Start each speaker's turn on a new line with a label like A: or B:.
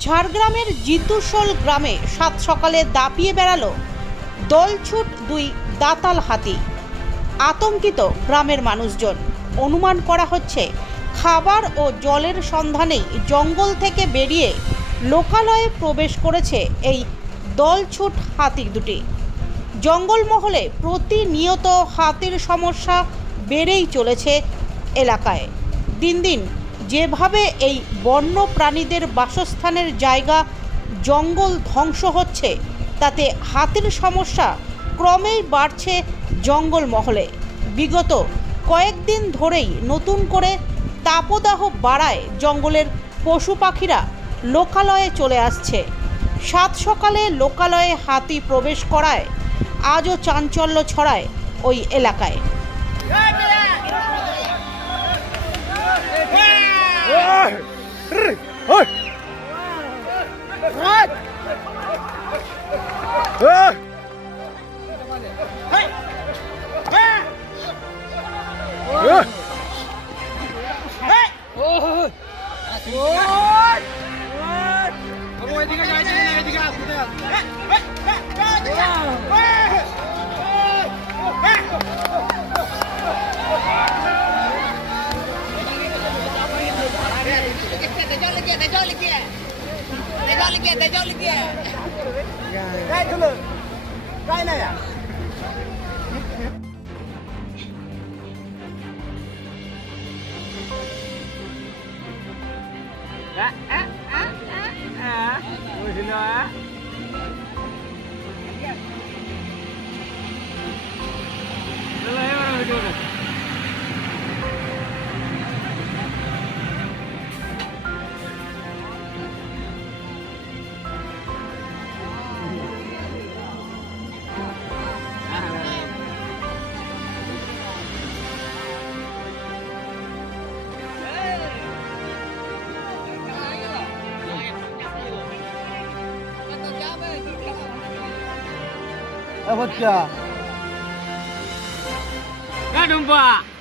A: ঝাড়গ্রামের জিতুশোল গ্রামে সাত সকালে দাপিয়ে বেড়ালো দলছুট দুই দাতাল হাতি। আতঙ্কিত গ্রামের মানুষজন। অনুমান করা হচ্ছে, খাবার ও জলের সন্ধানেই জঙ্গল থেকে বেরিয়ে লোকালয়ে প্রবেশ করেছে এই দলছুট হাতি দুটি। জঙ্গলমহলে প্রতিনিয়ত হাতির সমস্যা বেড়েই চলেছে এলাকায়। দিন দিন যেভাবে এই বন্য প্রাণীদের বাসস্থানের জায়গা জঙ্গল ধ্বংস হচ্ছে, তাতে হাতির সমস্যা ক্রমেই বাড়ছে জঙ্গলমহলে। বিগত কয়েকদিন ধরেই নতুন করে তাপদাহ বাড়ায় জঙ্গলের পশু পাখিরা লোকালয়ে চলে আসছে। সাত সকালে লোকালয়ে হাতি প্রবেশ করায়, আজও চাঞ্চল্য ছড়ায় ওই এলাকায়।
B: They don't get, they don't get, they don't get. Gay
C: cái lực Gay này à Á á á á á Ui xin lỗi á 哎我去啊。哎
D: 么哥